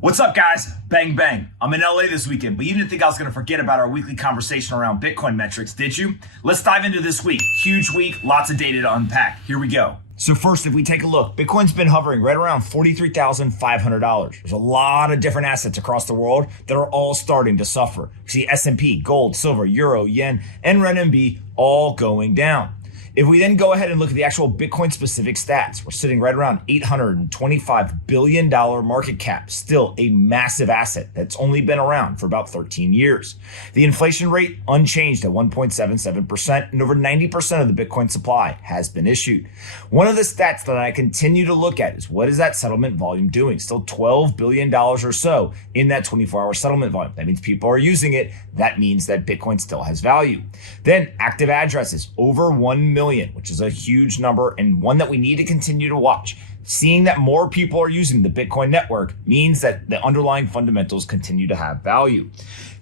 What's up, guys? Bang, bang. I'm in LA this weekend, but you didn't think I was going to forget about our weekly conversation around Bitcoin metrics, did you? Let's dive into this week. Huge week, lots of data to unpack. Here we go. So first, if we take a look, Bitcoin's been hovering right around $43,500. There's a lot of different assets across the world that are all starting to suffer. You see S&P, gold, silver, euro, yen, and renminbi all going down. If we then go ahead and look at the actual Bitcoin specific stats, we're sitting right around $825 billion market cap, still a massive asset that's only been around for about 13 years. The inflation rate unchanged at 1.77%, and over 90% of the Bitcoin supply has been issued. One of the stats that I continue to look at is what is that settlement volume doing? Still $12 billion or so in that 24-hour settlement volume. That means people are using it. That means that Bitcoin still has value. Then active addresses, over 1 million, which is a huge number and one that we need to continue to watch. Seeing that more people are using the Bitcoin network means that the underlying fundamentals continue to have value.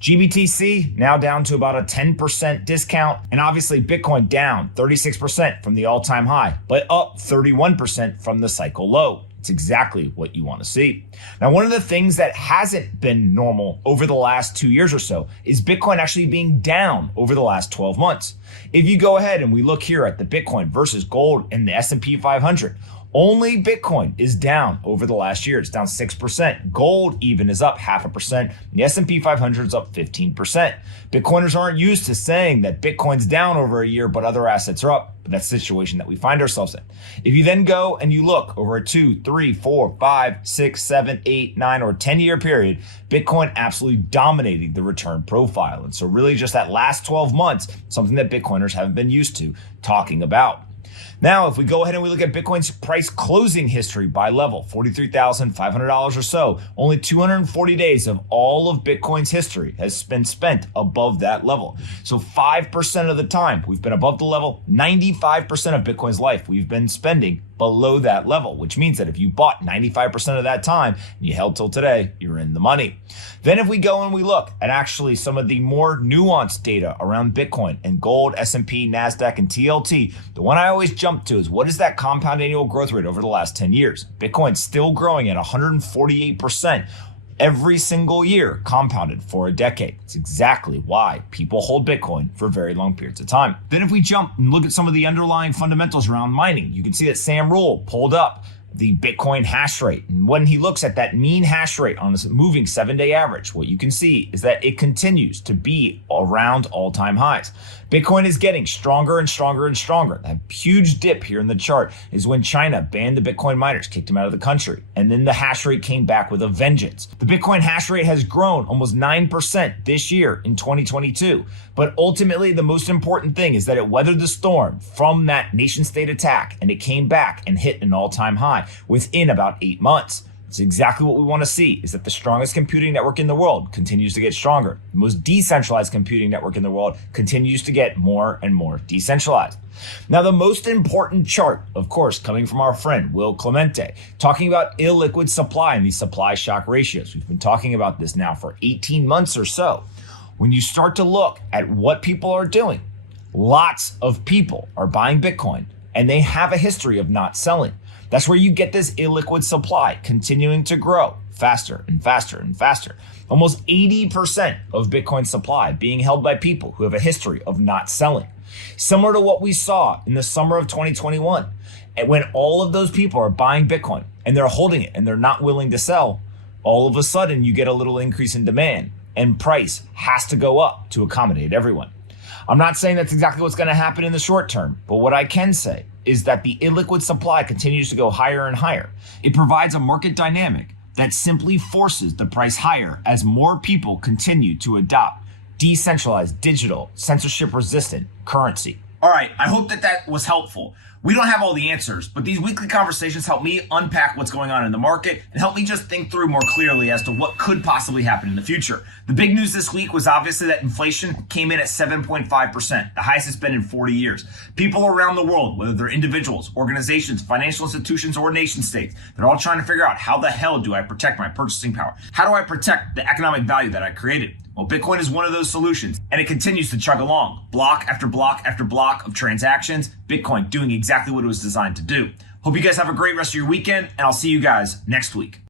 GBTC now down to about a 10% discount, and obviously Bitcoin down 36% from the all-time high, but up 31% from the cycle low. It's exactly what you want to see. Now, one of the things that hasn't been normal over the last 2 years or so is Bitcoin actually being down over the last 12 months. If you go ahead and we look here at the Bitcoin versus gold and the S&P 500, only Bitcoin is down over the last year. It's down 6%. Gold even is up 0.5%. The S&P 500 is up 15%. Bitcoiners aren't used to saying that Bitcoin's down over a year, but other assets are up. But that's the situation that we find ourselves in. If you then go and you look over a 2, 3, 4, 5, 6, 7, 8, 9, or 10-year period, Bitcoin absolutely dominating the return profile. And so really just that last 12 months, something that Bitcoiners haven't been used to talking about. Now, if we go ahead and we look at Bitcoin's price closing history by level, $43,500 or so, only 240 days of all of Bitcoin's history has been spent above that level. So 5% of the time we've been above the level, 95% of Bitcoin's life we've been spending below that level, which means that if you bought 95% of that time and you held till today, you're in the money. Then if we go and we look at actually some of the more nuanced data around Bitcoin and gold, S&P, NASDAQ, and TLT, the one I always jump to is what is that compound annual growth rate over the last 10 years? Bitcoin's still growing at 148%. Every single year compounded for a decade. It's exactly why people hold Bitcoin for very long periods of time. Then if we jump and look at some of the underlying fundamentals around mining, you can see that Sam Rule pulled up the Bitcoin hash rate. And when he looks at that mean hash rate on a moving 7-day average, what you can see is that it continues to be around all-time highs. Bitcoin is getting stronger and stronger and stronger. That huge dip here in the chart is when China banned the Bitcoin miners, kicked them out of the country. And then the hash rate came back with a vengeance. The Bitcoin hash rate has grown almost 9% this year in 2022. But ultimately, the most important thing is that it weathered the storm from that nation state attack, and it came back and hit an all-time high within about 8 months. It's exactly what we want to see, is that the strongest computing network in the world continues to get stronger. The most decentralized computing network in the world continues to get more and more decentralized. Now, the most important chart, of course, coming from our friend Will Clemente, talking about illiquid supply and these supply shock ratios. We've been talking about this now for 18 months or so. When you start to look at what people are doing, lots of people are buying Bitcoin and they have a history of not selling. That's where you get this illiquid supply continuing to grow faster and faster and faster. Almost 80% of Bitcoin supply being held by people who have a history of not selling. Similar to what we saw in the summer of 2021. And when all of those people are buying Bitcoin and they're holding it and they're not willing to sell, all of a sudden you get a little increase in demand and price has to go up to accommodate everyone. I'm not saying that's exactly what's going to happen in the short term, but what I can say is that the illiquid supply continues to go higher and higher. It provides a market dynamic that simply forces the price higher as more people continue to adopt decentralized, digital, censorship-resistant currency. All right, I hope that was helpful. We don't have all the answers, but these weekly conversations help me unpack what's going on in the market and help me just think through more clearly as to what could possibly happen in the future. The big news this week was obviously that inflation came in at 7.5%, the highest it's been in 40 years. People around the world, whether they're individuals, organizations, financial institutions, or nation states, they're all trying to figure out, how the hell do I protect my purchasing power? How do I protect the economic value that I created? Well, Bitcoin is one of those solutions, and it continues to chug along. Block after block after block of transactions, Bitcoin doing exactly what it was designed to do. Hope you guys have a great rest of your weekend, and I'll see you guys next week.